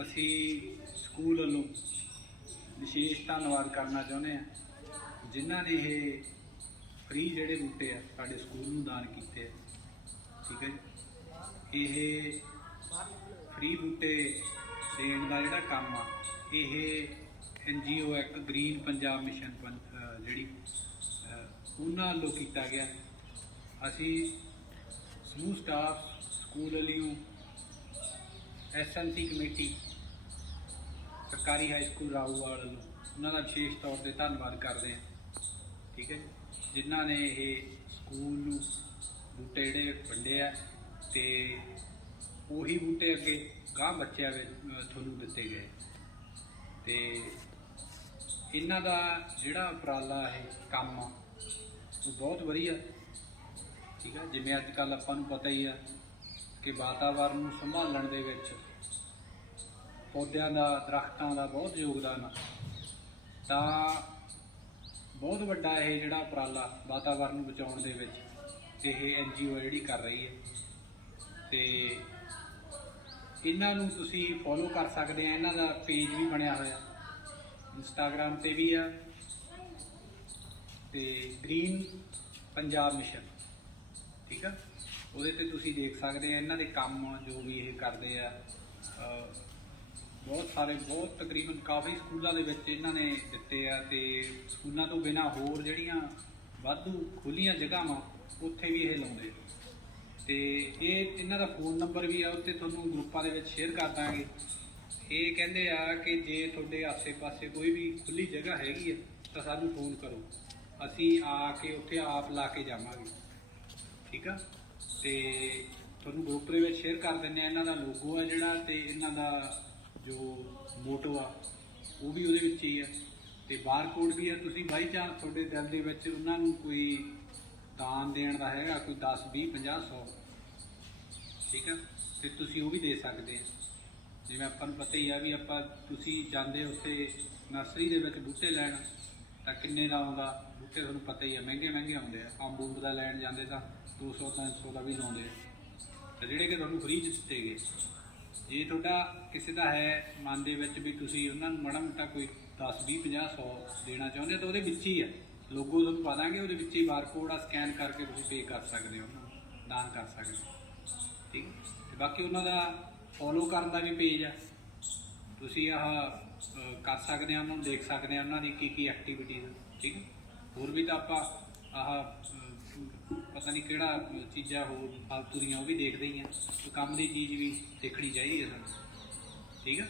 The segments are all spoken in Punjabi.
ਅਸੀਂ ਸਕੂਲ ਵੱਲੋਂ ਵਿਸ਼ੇਸ਼ ਧੰਨਵਾਦ ਕਰਨਾ ਚਾਹੁੰਦੇ ਹਾਂ। ਜਿਨ੍ਹਾਂ ਨੇ ਇਹ ਫ੍ਰੀ ਜਿਹੜੇ ਬੂਟੇ ਆ ਸਾਡੇ ਸਕੂਲ ਨੂੰ ਦਾਨ ਕੀਤੇ ਆ। ਠੀਕ ਹੈ ਜੀ। ਇਹ ਫ੍ਰੀ ਬੂਟੇ ਦੇਣ ਦਾ ਜਿਹੜਾ ਕੰਮ ਆ, ਇਹ ਐਨਜੀਓ ਇੱਕ ਗ੍ਰੀਨ ਪੰਜਾਬ ਮਿਸ਼ਨ ਪੰ- ਜਿਹੜੀ ਉਹਨਾਂ ਵੱਲੋਂ ਕੀਤਾ ਗਿਆ। ਅਸੀਂ ਸਮੂਹ ਸਟਾਫ ਸਕੂਲ ਵਾਲਿਓ ਐਸਐਨਸੀ ਕਮੇਟੀ, ਸਰਕਾਰੀ ਹਾਈ ਸਕੂਲ ਰਾਊਵਾਲ ਨੂੰ, ਉਹਨਾਂ ਦਾ ਵਿਸ਼ੇਸ਼ ਤੌਰ ਤੇ ਧੰਨਵਾਦ ਕਰਦੇ ਹਾਂ। ਠੀਕ ਹੈ ਜਿਨ੍ਹਾਂ ਨੇ ਇਹ ਸਕੂਲ ਨੂੰ ਬੂਟੇ ਜਿਹੜੇ ਵੰਡੇ ਆ ਤੇ ਉਹੀ ਬੂਟੇ ਅੱਗੇ ਗਾਂ ਬੱਚਿਆਂ ਵਿੱਚ ਤੁਹਾਨੂੰ ਦਿੱਤੇ ਗਏ। ਤੇ ਇਹਨਾਂ ਦਾ ਜਿਹੜਾ ਉਪਰਾਲਾ ਇਹ ਕੰਮ ਆ, ਉਹ ਬਹੁਤ ਵਧੀਆ। ਠੀਕ ਹੈ ਜਿਵੇਂ ਅੱਜ ਕੱਲ ਆਪਾਂ ਨੂੰ ਪਤਾ ਹੀ ਆ ਕਿ ਵਾਤਾਵਰਨ ਨੂੰ ਸੰਭਾਲਣ ਦੇ ਵਿੱਚ ਪੌਦਿਆਂ ਦਾ, ਦਰਖਤਾਂ ਦਾ ਬਹੁਤ ਯੋਗਦਾਨ ਆ। ਤਾਂ ਬਹੁਤ ਵੱਡਾ ਇਹ ਜਿਹੜਾ ਉਪਰਾਲਾ ਵਾਤਾਵਰਨ ਨੂੰ ਬਚਾਉਣ ਦੇ ਵਿੱਚ ਇਹ ਐਨਜੀਓ ਜਿਹੜੀ ਕਰ ਰਹੀ ਹੈ। ਤੇ ਇਹਨਾਂ ਨੂੰ ਤੁਸੀਂ ਫੋਲੋ ਕਰ ਸਕਦੇ ਆ। ਇਹਨਾਂ ਦਾ ਪੇਜ ਵੀ ਬਣਿਆ ਹੋਇਆ। ਇੰਸਟਾਗ੍ਰam ਤੇ ਵੀ ਆ। ਤੇ ਗ੍ਰੀਨ ਪੰਜਾਬ ਮਿਸ਼ਨ ਠੀਕ ਆ? ਉਹਦੇ ਤੇ ਤੁਸੀਂ ਦੇਖ ਸਕਦੇ ਆ, ਇਹਨਾਂ ਦੇ ਕੰਮ ਜੋ ਵੀ ਇਹ ਕਰਦੇ ਆ ਬਹੁਤ ਸਾਰੇ, ਬਹੁਤ ਤਕਰੀਬਨ ਕਾਫੀ ਸਕੂਲਾਂ ਦੇ ਵਿੱਚ ਇਹਨਾਂ ਨੇ ਦਿੱਤੇ ਆ ਤੇ ਸਕੂਲਾਂ ਤੋਂ ਬਿਨਾ ਹੋਰ ਜਿਹੜੀਆਂ ਵਾਧੂ ਖੁੱਲੀਆਂ ਜਗ੍ਹਾਵਾਂ, ਉੱਥੇ ਵੀ ਇਹ ਲਾਉਂਦੇ ਆ। ਤੇ ਇਹ ਇਹਨਾਂ ਦਾ ਫੋਨ ਨੰਬਰ ਵੀ ਆ ਉੱਤੇ ਤੁਹਾਨੂੰ ਗਰੁੱਪਾਂ ਦੇ ਵਿੱਚ ਸ਼ੇਅਰ ਕਰ ਦਾਂਗੇ। ਇਹ ਕਹਿੰਦੇ ਆ ਕਿ ਜੇ ਤੁਹਾਡੇ ਆਸੇ-ਪਾਸੇ ਕੋਈ ਵੀ ਖੁੱਲੀ ਜਗ੍ਹਾ ਹੈਗੀ ਆ, ਤਾਂ ਸਾਨੂੰ ਫੋਨ ਕਰੋ। ਅਸੀਂ ਆ ਕੇ ਉੱਥੇ ਆਪ ਲਾ ਕੇ ਜਾਵਾਂਗੇ। ਠੀਕ ਆ? ਤੇ ਤੁਹਾਨੂੰ ਗਰੁੱਪ ਦੇ ਵਿੱਚ ਸ਼ੇਅਰ ਕਰ ਦਿੰਦੇ ਆ, ਇਹਨਾਂ ਦਾ ਲੋਗੋ ਆ ਜਿਹੜਾ ਤੇ ਇਹਨਾਂ ਦਾ ਜੋ ਮੋਟੋ ਆ, ਉਹ ਵੀ ਉਹਦੇ ਵਿੱਚ ਹੀ ਆ। ਤੇ ਬਾਰਕੋਡ ਵੀ ਆ, ਤੁਸੀਂ ਬਾਈ ਚਾਂਸ ਤੁਹਾਡੇ ਦਿਲ ਦੇ ਵਿੱਚ ਉਹਨਾਂ ਨੂੰ ਕੋਈ ਦਾਨ ਦੇਣ ਦਾ ਹੈਗਾ, ਕੋਈ 10 20 50 100 ਠੀਕ ਆ? ਤੇ ਤੁਸੀਂ ਉਹ ਵੀ ਦੇ ਸਕਦੇ ਆ। ਜਿਵੇਂ ਆਪਾਂ ਨੂੰ ਪਤਾ ਹੀ ਆ ਵੀ ਆਪਾਂ ਤੁਸੀਂ ਜਾਂਦੇ ਉੱਥੇ ਨਰਸਰੀ ਦੇ ਵਿੱਚ ਬੂਟੇ ਲੈਣ ਤਾਂ ਕਿੰਨੇ ਦਾ ਆਉਂਦਾ? ਬੂਟੇ ਤੁਹਾਨੂੰ ਪਤਾ ਹੀ ਆ, ਮਹਿੰਗੇ ਮਹਿੰਗੇ ਆਉਂਦੇ ਆ। ਅੰਬੂਰ ਦਾ ਲੈਣ ਜਾਂਦੇ ਤਾਂ 200 300 ਦਾ ਵੀ ਲਾਉਂਦੇ ਤਾਂ ਜਿਹੜੇ ਕਿ ਤੁਹਾਨੂੰ ਫ੍ਰੀ ਚ ਦਿੱਤੇ ਗਏ। ਜੇ ਤੁਹਾਡਾ ਕਿਸੇ ਦਾ ਹੈ ਮਨ ਦੇ ਵਿੱਚ ਵੀ ਤੁਸੀਂ ਉਹਨਾਂ ਨੂੰ ਮਾੜਾ ਮੋਟਾ ਕੋਈ 10 20 50 100 ਦੇਣਾ ਚਾਹੁੰਦੇ ਤਾਂ ਉਹਦੇ ਵਿੱਚ ਹੀ ਹੈ ਲੋਗੋ ਤੁਹਾਨੂੰ ਪਾ ਦਾਂਗੇ, ਉਹਦੇ ਵਿੱਚ ਹੀ ਬਾਰਕੋਡ ਆ ਸਕੈਨ ਕਰਕੇ ਤੁਸੀਂ ਪੇ ਕਰ ਸਕਦੇ ਹੋ, ਉਹਨਾਂ ਨੂੰ ਦਾਨ ਕਰ ਸਕਦੇ ਹੋ। ਠੀਕ ਤੇ ਬਾਕੀ ਉਹਨਾਂ ਦਾ ਫੋਲੋ ਕਰਨ ਦਾ ਵੀ ਪੇਜ ਆ। ਤੁਸੀਂ ਆਹ ਕਰ ਸਕਦੇ ਆ, ਉਹਨਾਂ ਨੂੰ ਦੇਖ ਸਕਦੇ ਆ, ਉਹਨਾਂ ਦੀ ਕੀ ਕੀ ਐਕਟੀਵਿਟੀਜ਼ ਠੀਕ ਹੋਰ ਵੀ ਤਾਂ ਆਪਾਂ ਆਹ ਪਤਾ ਨਹੀਂ ਕਿਹੜਾ ਚੀਜ਼ਾਂ ਹੋਰ ਫਾਲਤੂ ਦੀਆਂ ਉਹ ਵੀ ਦੇਖਦੇ ਹੀ ਆ। ਤੇ ਕੰਮ ਦੀ ਚੀਜ਼ ਵੀ ਦੇਖਣੀ ਚਾਹੀਦੀ ਹੈ ਸਾਨੂੰ, ਠੀਕ ਆ?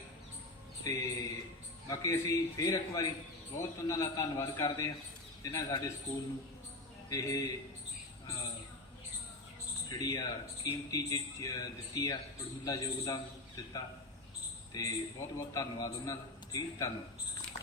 ਤੇ ਬਾਕੀ ਅਸੀਂ ਫੇਰ ਇੱਕ ਵਾਰੀ ਬਹੁਤ ਉਹਨਾਂ ਦਾ ਧੰਨਵਾਦ ਕਰਦੇ ਆ, ਜਿਨ੍ਹਾਂ ਸਾਡੇ ਸਕੂਲ ਨੂੰ ਇਹ ਜਿਹੜੀ ਆ ਕੀਮਤੀ ਚੀਜ਼ ਦਿੱਤੀ ਆ, ਪੜ੍ਹਨ ਦਾ ਯੋਗਦਾਨ ਦਿੱਤਾ। ਤੇ ਬਹੁਤ ਬਹੁਤ ਧੰਨਵਾਦ ਉਹਨਾਂ ਦਾ। ਠੀਕ ਧੰਨਵਾਦ।